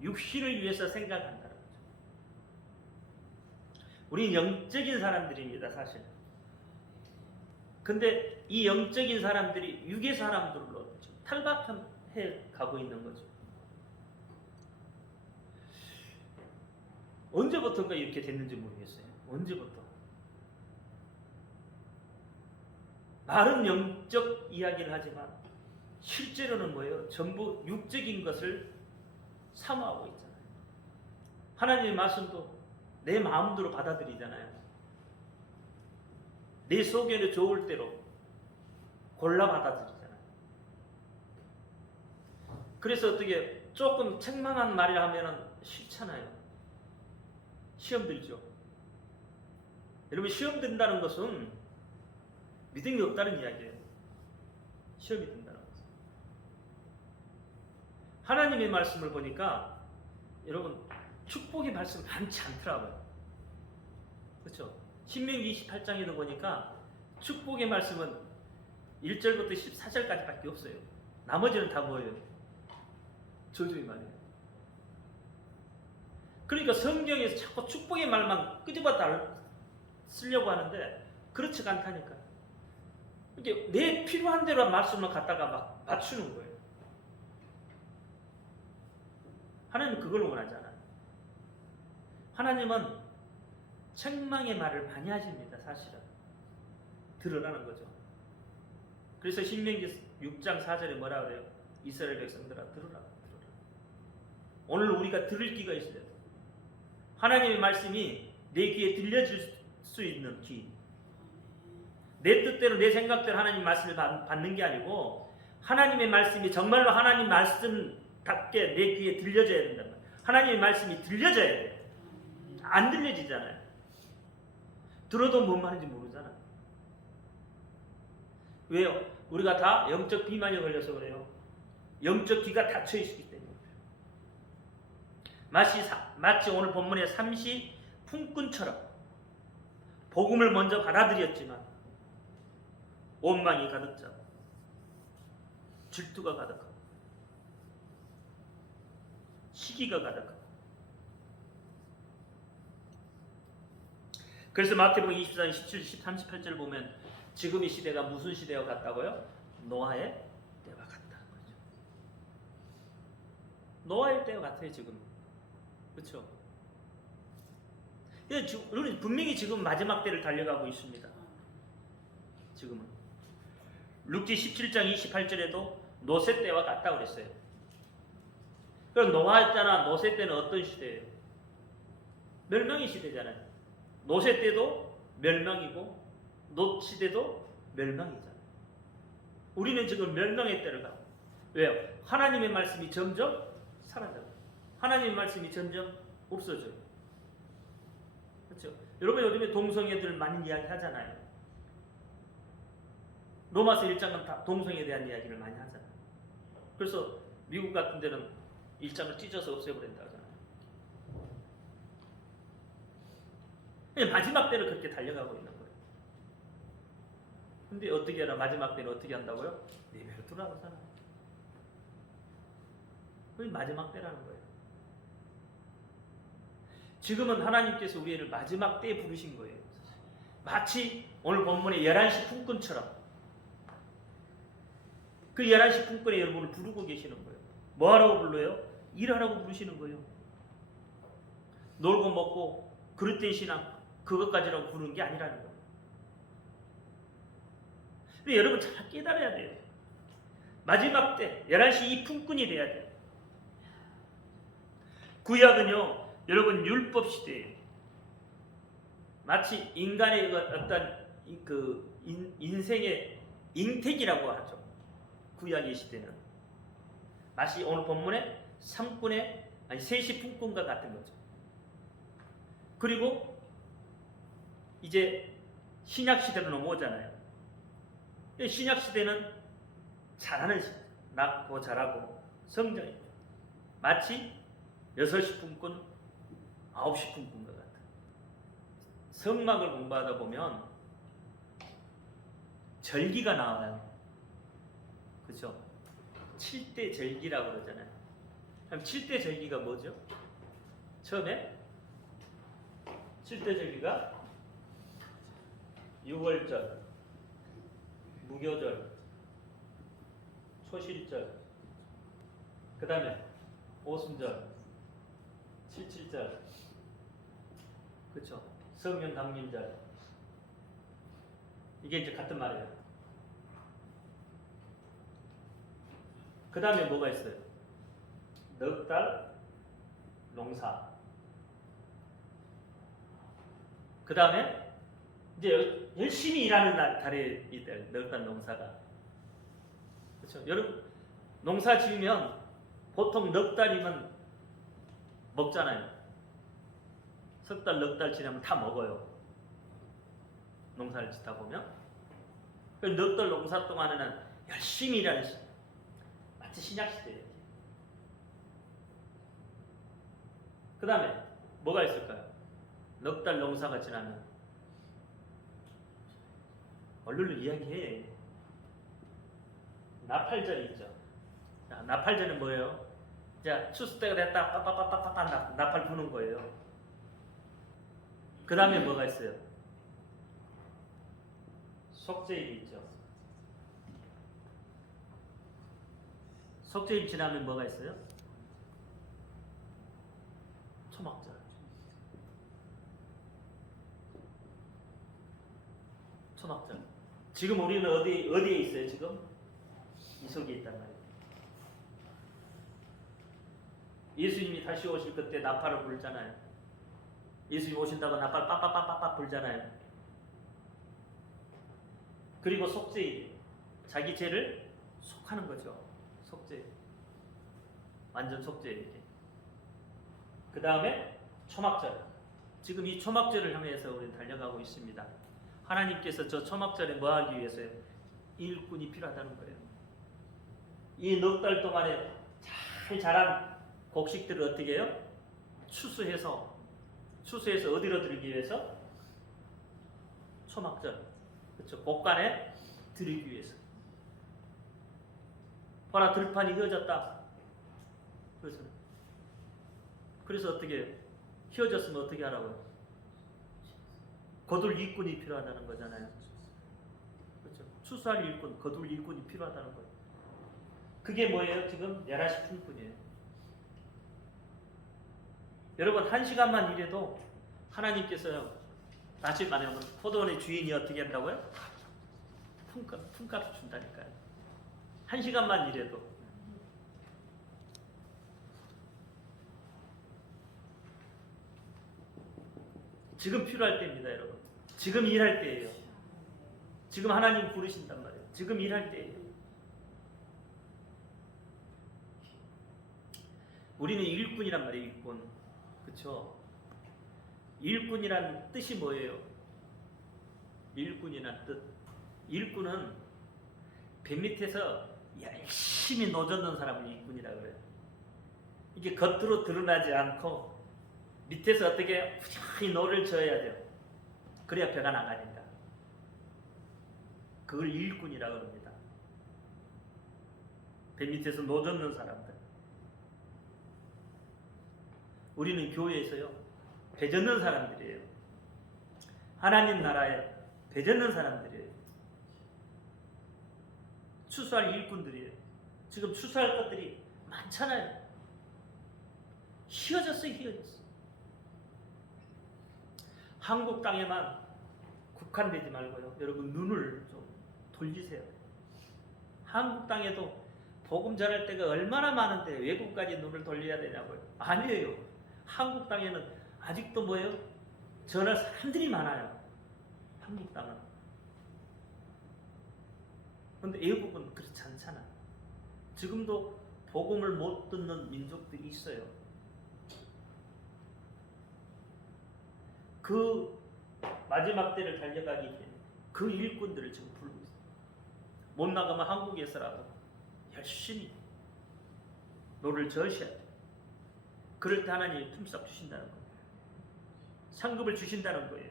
육신을 위해서 생각한다는 거죠. 우리는 영적인 사람들입니다, 사실. 근데 이 영적인 사람들이 육의 사람들로 탈바꿈해 가고 있는 거죠. 언제부터인가 이렇게 됐는지 모르겠어요. 언제부터? 말은 영적 이야기를 하지만 실제로는 뭐예요? 전부 육적인 것을 사모하고 있잖아요. 하나님의 말씀도 내 마음대로 받아들이잖아요. 내 속에는 좋을 대로 골라 받아들이잖아요. 그래서 어떻게 조금 책망한 말을 하면 싫잖아요. 시험 들죠. 여러분, 시험 든다는 것은 믿음이 없다는 이야기예요. 시험이 든다는 것은. 하나님의 말씀을 보니까 여러분, 축복의 말씀 많지 않더라고요. 그렇죠? 신명기 28장에도 보니까 축복의 말씀은 1절부터 14절까지밖에 없어요. 나머지는 다 뭐예요? 저주의 말이에요. 그러니까 성경에서 자꾸 축복의 말만 끄집어 쓰려고 하는데 그렇지가 않다니까. 이게 내 필요한 대로 말씀을 갖다가 막 맞추는 거예요. 하나님은 그걸 원하지 않아요. 하나님은 책망의 말을 많이 하십니다. 사실은 들으라는 거죠. 그래서 신명기 6장 4절에 뭐라 그래요? 이스라엘 백성들아 들으라. 오늘 우리가 들을 귀가 있어야 돼. 하나님의 말씀이 내 귀에 들려질 수 있는 귀. 내 뜻대로 내 생각대로 하나님 말씀을 받는 게 아니고 하나님의 말씀이 정말로 하나님 말씀답게 내 귀에 들려져야 된단 말이에요. 하나님의 말씀이 들려져야 돼요. 안 들려지잖아요. 들어도 뭔 말인지 모르잖아요. 왜요? 우리가 다 영적 비만이 걸려서 그래요. 영적 귀가 닫혀 있기 때문에. 마치 오늘 본문의 삼시 품꾼처럼 복음을 먼저 받아들였지만 원망이 가득 차고 질투가 가득하고 시기가 가득하고. 그래서 마태복음 24장 17, 38절을 보면 지금 이 시대가 무슨 시대와 같다고요? 노아의 때와 같다는 거죠. 노아의 때와 같아요 지금. 그렇죠? 우리는 분명히 지금 마지막 때를 달려가고 있습니다. 지금은 룻기 17장 28절에도 노세 때와 같다고 그랬어요. 그럼 노아 때나 노세 때는 어떤 시대예요? 멸망의 시대잖아요. 노세 때도 멸망이고 롯 시대도 멸망이잖아요. 우리는 지금 멸망의 때를 가고. 왜요? 하나님의 말씀이 점점 사라져요. 하나님의 말씀이 점점 없어져요. 그렇죠? 여러분 요즘에 동성애들 많이 이야기 하잖아요. 로마서 1장은 다 동성에 대한 이야기를 많이 하잖아요. 그래서 미국 같은 데는 1장을 찢어서 없애버린다 하잖아요. 마지막 때를 그렇게 달려가고 있는 거예요. 근데 어떻게 하나 마지막 때는 어떻게 한다고요? 예배로 돌아가잖아요. 그게 마지막 때라는 거예요. 지금은 하나님께서 우리를 마지막 때에 부르신 거예요. 마치 오늘 본문의 11시 품꾼처럼 그 11시 품꾼에 여러분을 부르고 계시는 거예요. 뭐 하라고 불러요? 일하라고 부르시는 거예요. 놀고 먹고 그릇된 신앙 그것까지라고 부르는 게 아니라는 거예요. 근데 여러분 잘 깨달아야 돼요. 마지막 때 11시 이 품꾼이 돼야 돼요. 구약은요 여러분 율법 시대예요. 마치 인간의 어떤 그 인생의 잉태기라고 하죠. 구약의 시대는 마치 오늘 본문의 3시 품꾼과 같은 거죠. 그리고 이제 신약 시대로 넘어오잖아요. 신약 시대는 자라는 시대, 낳고 자라고 성장해요. 마치 6시 품꾼, 9시 품꾼과 같아요. 성막을 공부하다 보면 절기가 나와요. 그렇죠? 7대 절기라고 그러잖아요. 그럼 7대 절기가 뭐죠? 처음에 7대 절기가 유월절, 무교절, 초실절, 그 다음에 오순절, 칠칠절, 그렇죠? 성령감림절. 이게 이제 같은 말이에요. 그 다음에 뭐가 있어요? 넉 달 농사. 그 다음에 이제 열심히 일하는 달이 있대요. 넉 달 농사가. 그렇죠? 여러분 농사 지으면 보통 넉 달이면 먹잖아요. 석 달, 넉 달 지나면 다 먹어요. 농사를 짓다 보면. 넉 달 농사 동안에는 열심히 일하는 시대. 마치 신약 시대예요. 그 다음에 뭐가 있을까요? 넉 달 농사가 지나면 얼른 이야기해. 나팔절이 있죠. 자, 나팔절은 뭐예요? 자, 추수 때가 됐다. 빠빠빠빠빠 나팔 부는 거예요. 그 다음에 뭐가 있어요? 속죄일이 있죠. 속죄일 지나면 뭐가 있어요? 초막절. 초막절. 지금 우리는 어디에 있어요? 지금 이 속에 있단 말이에요. 예수님이 다시 오실 그때 나팔을 불잖아요. 예수님 오신다고 나팔 빠빠빠빠빠 불잖아요. 그리고 속죄일, 자기 죄를 속하는 거죠. 속죄, 완전 속죄일. 그 다음에 초막절. 지금 이 초막절을 향해서 우리는 달려가고 있습니다. 하나님께서 저 초막절에 뭐 하기 위해서요? 일꾼이 필요하다는 거예요. 이 넉 달 동안에 잘 자란 곡식들을 어떻게 해요? 추수해서 어디로 드리기 위해서? 초막절. 그렇죠. 곡간에 드리기 위해서. 봐라, 들판이 휘어졌다. 그래서 어떻게 해요? 휘어졌으면 어떻게 하라고요? 거둘 일꾼이 필요하다는 거잖아요. 그렇죠. 추수할 일꾼, 거둘 일꾼이 필요하다는 거예요. 그게 뭐예요? 지금 11시 품꾼이에요. 여러분 1시간만 일해도 하나님께서 다시 말하면 포도원의 주인이 어떻게 한다고요? 품값을 준다니까요. 1시간만 일해도. 지금 필요할 때입니다, 여러분. 지금 일할 때예요. 지금 하나님 부르신단 말이에요. 지금 일할 때예요. 우리는 일꾼이란 말이에요, 일꾼. 그렇죠? 일꾼이란 뜻이 뭐예요? 일꾼이란 뜻. 일꾼은 배 밑에서 열심히 노젓는 사람을 일꾼이라 그래요. 이게 겉으로 드러나지 않고 밑에서 어떻게 부지런히 노를 저어야 돼요. 그래야 배가 나가니까. 그걸 일꾼이라 그럽니다. 배 밑에서 노젓는 사람들. 우리는 교회에서요, 배 젓는 사람들이에요. 하나님 나라에 배 젓는 사람들이에요. 추수할 일꾼들이에요. 지금 추수할 것들이 많잖아요. 휘어졌어요, 휘어졌어. 한국 땅에만 국한되지 말고요. 여러분 눈을 좀 돌리세요. 한국 땅에도 복음 전할 때가 얼마나 많은데 외국까지 눈을 돌려야 되냐고요. 아니에요. 한국 땅에는 아직도 뭐예요? 전할 사람들이 많아요. 한국 땅은. 그런데 외국은 그렇지 않잖아. 지금도 복음을 못 듣는 민족들이 있어요. 그 마지막 때를 달려가기 때문에 그 일꾼들을 지금 부르고 있어요. 못 나가면 한국에서라도 열심히 노를 저으셔야 돼요. 그럴 때 하나님이 품삯 주신다는 거예요. 상급을 주신다는 거예요.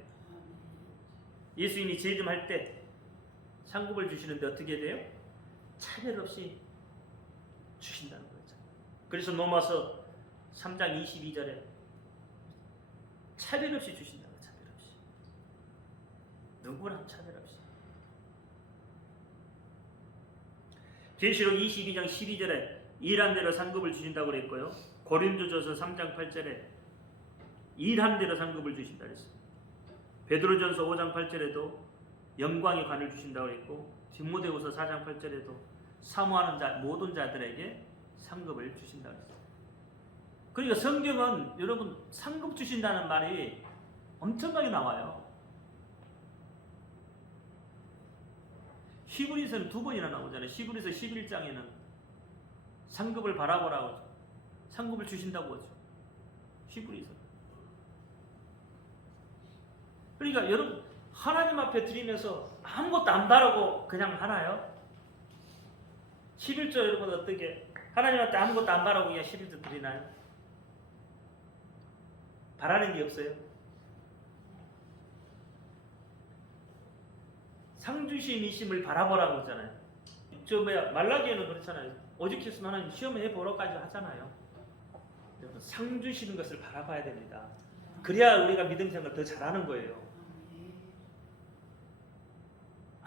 예수님이 재림할 때 상급을 주시는데 어떻게 돼요? 차별 없이 주신다는 거죠. 그래서 로마서 3장 22절에 차별 없이 주신다는 거예요. 차별 없이. 누구나 차별 없이. 계시록 22장 12절에 일한 대로 상급을 주신다고 그랬고요. 고린도전서 3장 8절에 일한 대로 상급을 주신다 그랬어요. 베드로전서 5장 8절에도 영광의 관을 주신다고 그랬고, 디모데후서 4장 8절에도 사모하는 자 모든 자들에게 상급을 주신다고 그랬어요. 그러니까 성경은 여러분 상급 주신다는 말이 엄청나게 나와요. 히브리서는 2번이나 나오잖아요. 히브리서 11장에는 상급을 바라보라고 하죠. 상급을 주신다고 하죠. 히브리서. 그러니까 여러분 하나님 앞에 드리면서 아무것도 안 바라고 그냥 하나요? 11조 여러분 어떻게 하나님한테 아무것도 안 바라고 그냥 11조 드리나요? 바라는 게 없어요. 상주심이심을 바라보라고 하잖아요. 말라기에는 그렇잖아요. 오직 예수는 하나님 시험해 보러까지 하잖아요. 여러분 상 주시는 것을 바라봐야 됩니다. 그래야 우리가 믿음 생활을 더 잘하는 거예요.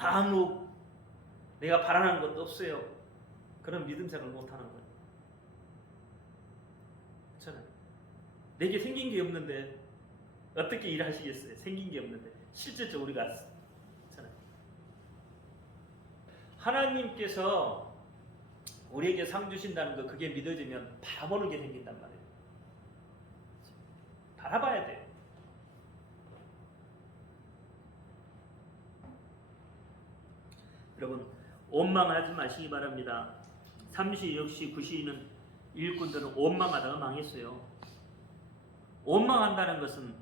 아무 내가 바라는 것도 없어요. 그런 믿음 생활을 못 하는 거예요. 그렇잖아요. 내게 생긴 게 없는데 어떻게 일하시겠어요? 생긴 게 없는데 실제적으로 우리가 그렇잖아요. 하나님께서 우리에게 상 주신다는 거 그게 믿어지면 바라보는 게 생긴단 말이에요. 바라봐야 돼요. 여러분 원망하지 마시기 바랍니다. 삼시, 역시, 구시는 일꾼들은 원망하다가 망했어요. 원망한다는 것은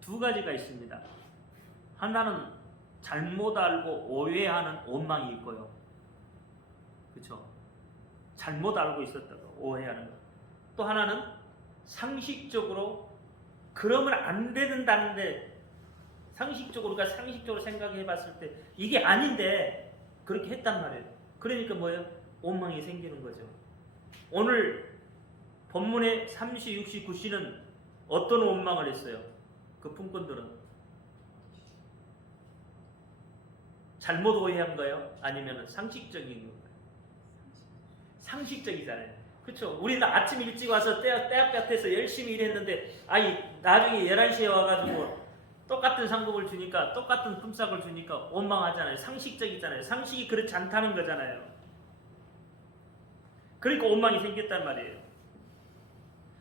두 가지가 있습니다. 하나는 잘못 알고 오해하는 원망이 있고요. 그렇죠? 잘못 알고 있었다가 오해하는 것. 또 하나는 상식적으로 그러면 안 된다는데 상식적으로 생각해 봤을 때 이게 아닌데 그렇게 했단 말이에요. 그러니까 뭐예요? 원망이 생기는 거죠. 오늘 본문의 3시, 6시, 9시는 어떤 원망을 했어요? 그 품꾼들은 잘못 오해한 거예요? 아니면 상식적인 건가요? 상식적이잖아요. 그렇죠? 우리는 아침 일찍 와서 때 앞에 열심히 일했는데 나중에 11시에 와가지고 똑같은 상급을 주니까 똑같은 품삯을 주니까 원망하잖아요. 상식적이잖아요. 상식이 그렇지 않다는 거잖아요. 그러니까 원망이 생겼단 말이에요.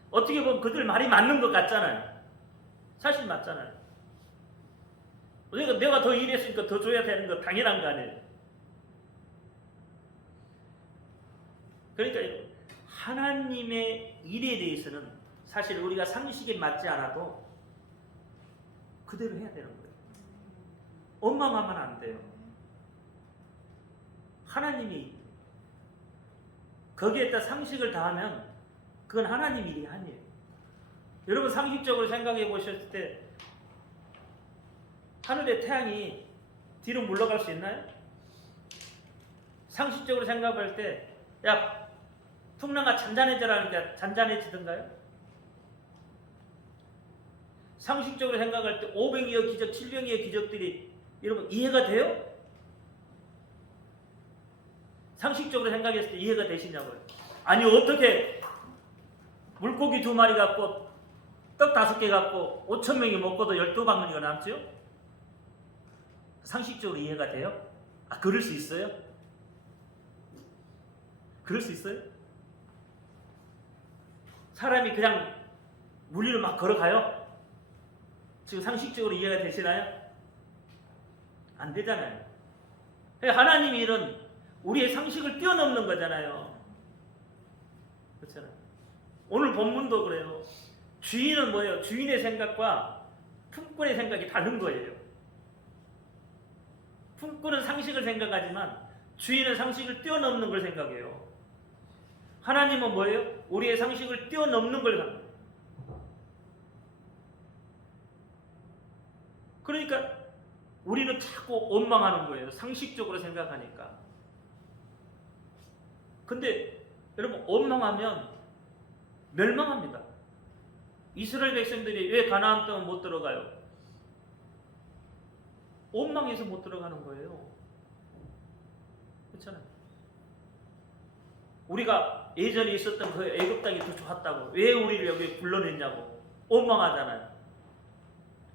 어떻게 보면 그들 말이 맞는 것 같잖아요. 사실 맞잖아요. 내가 더 일했으니까 더 줘야 되는 거 당연한 거 아니에요. 그러니까 하나님의 일에 대해서는 사실 우리가 상식에 맞지 않아도 그대로 해야 되는 거예요. 원망하면 안 돼요. 하나님이 거기에다 상식을 다하면 그건 하나님 일이 아니에요. 여러분 상식적으로 생각해 보셨을 때 하늘의 태양이 뒤로 물러갈 수 있나요? 상식적으로 생각할 때 야 풍랑아 잔잔해져라 하니까 잔잔해지던가요? 상식적으로 생각할 때 500여 기적, 700여 기적들이 여러분 이해가 돼요? 상식적으로 생각했을 때 이해가 되시냐고요? 아니 어떻게 물고기 2마리 갖고 떡 5개 갖고 5,000명이 먹고도 12방울이가 남죠? 상식적으로 이해가 돼요? 아 그럴 수 있어요? 그럴 수 있어요? 사람이 그냥 물 위를 막 걸어가요? 지금 상식적으로 이해가 되시나요? 안 되잖아요. 하나님의 일은 우리의 상식을 뛰어넘는 거잖아요. 그렇잖아요. 오늘 본문도 그래요. 주인은 뭐예요? 주인의 생각과 품꾼의 생각이 다른 거예요. 품꾼은 상식을 생각하지만 주인은 상식을 뛰어넘는 걸 생각해요. 하나님은 뭐예요? 우리의 상식을 뛰어넘는 걸 생각해요. 그러니까 우리는 자꾸 원망하는 거예요. 상식적으로 생각하니까. 근데 여러분 원망하면 멸망합니다. 이스라엘 백성들이 왜 가나안 땅은 못 들어가요? 원망해서 못 들어가는 거예요. 그렇잖아요. 우리가 예전에 있었던 그 애굽 땅이 더 좋았다고 왜 우리를 여기 불러냈냐고 원망하잖아요.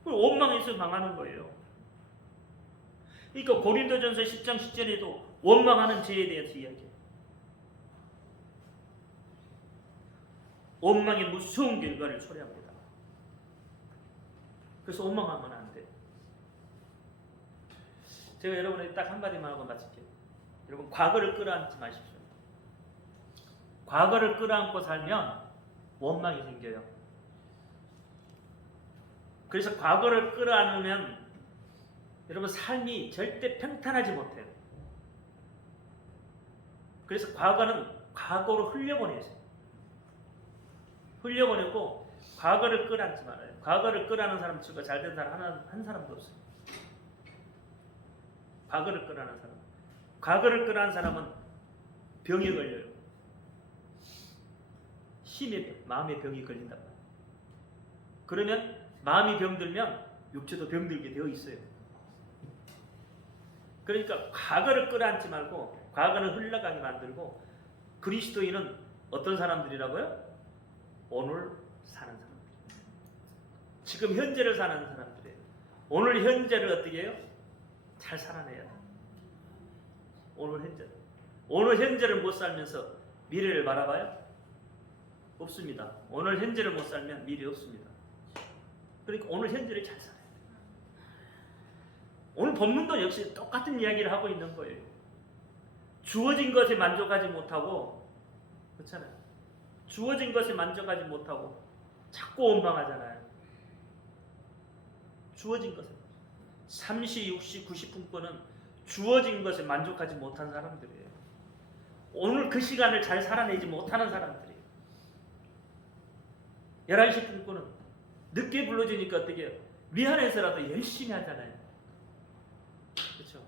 원망해서 망하는 거예요. 그러니까 고린도전서 10장 10절에도 원망하는 죄에 대해서 이야기해요. 원망의 무서운 결과를 초래합니다. 그래서 원망하면 안 돼요. 제가 여러분에게 딱 한마디만 하고 마칠게요. 여러분 과거를 끌어안지 마십시오. 과거를 끌어안고 살면 원망이 생겨요. 그래서 과거를 끌어안으면 여러분 삶이 절대 평탄하지 못해요. 그래서 과거는 과거로 흘려보내세요. 흘려보내고 과거를 끌어안지 말아요. 과거를 끌어안는 사람 치고 잘된 사람 한 사람도 없어요. 과거를 끌어안는 사람. 과거를 끌어안는 사람은 병에 걸려요. 심의 병, 마음의 병이 걸린단 말이에요. 그러면 마음이 병들면 육체도 병들게 되어 있어요. 그러니까 과거를 끌어안지 말고 과거는 흘러가게 만들고 그리스도인은 어떤 사람들이라고요? 오늘 사는 사람들. 지금 현재를 사는 사람들이에요. 오늘 현재를 어떻게 해요? 잘 살아내야 돼요. 오늘 현재. 오늘 현재를 못 살면서 미래를 바라봐요? 없습니다. 오늘 현재를 못 살면 미래 없습니다. 그러니까 오늘 현재를 잘 살아야 돼요. 오늘 본문도 역시 똑같은 이야기를 하고 있는 거예요. 주어진 것에 만족하지 못하고, 그렇잖아요. 주어진 것에 만족하지 못하고 자꾸 원망하잖아요. 주어진 것에 3시, 6시, 90분권은 주어진 것에 만족하지 못한 사람들이에요. 오늘 그 시간을 잘 살아내지 못하는 사람들이에요. 11시 분권은 늦게 불러주니까 어떻게 해요? 미안해서라도 열심히 하잖아요. 그렇죠?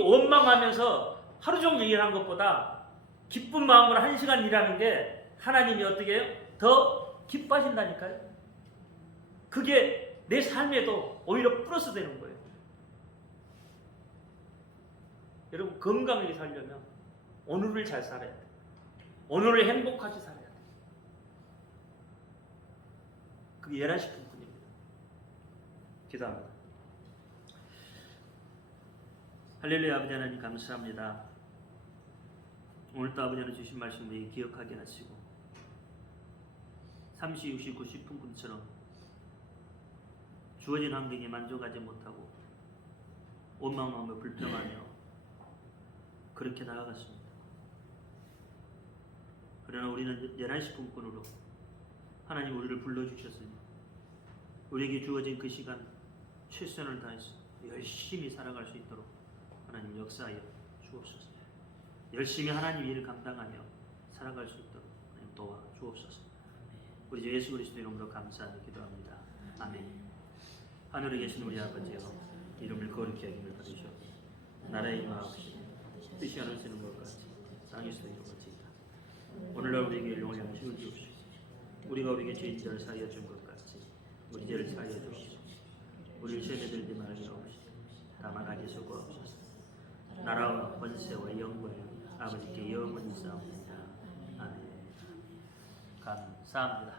원망하면서 하루 종일 일하는 것보다 기쁜 마음으로 1시간 일하는 게 하나님이 어떻게 해요? 더 기뻐하신다니까요. 그게 내 삶에도 오히려 플러스 되는 거예요. 여러분 건강하게 살려면 오늘을 잘 살아야 돼요. 오늘을 행복하게 살아야 돼요. 그게 11시 분뿐입니다. 기도합니다. 할렐루야. 아버지 하나님 감사합니다. 오늘도 아버지 하나님 주신 말씀을 기억하게 하시고 3시, 6시, 90분처럼 주어진 환경에 만족하지 못하고 원망하며 불평하며 그렇게 나아갔습니다. 그러나 우리는 11시 분권으로 하나님 우리를 불러주셨으니 우리에게 주어진 그 시간 최선을 다해서 열심히 살아갈 수 있도록 하나님 역사하여 주옵소서. 열심히 하나님 일을 감당하며 살아갈 수 있도록 하나님 도와 주옵소서. 우리 주 예수 그리스도 이름으로 감사하며 기도합니다. 아멘. 하늘에 계신 우리 아버지여, 이름을 거룩히 여김을 받으시오. 나라의 임하옵시며 뜻이 하늘에는 것 같이 땅에서도 이루어지이다. 오늘날 우리에게 일용할 양식을 주옵시오. 우리가 우리에게 죄인들을 사하여 준 것 같이 우리 죄를 사하여 주옵시오. 우리를 시험에 들지 말게 하옵시고 다만 악에서 구하옵소서. 나라와 권세와 영광은 아버지께 영원히 있사옵나이다. 아멘. 감사합니다.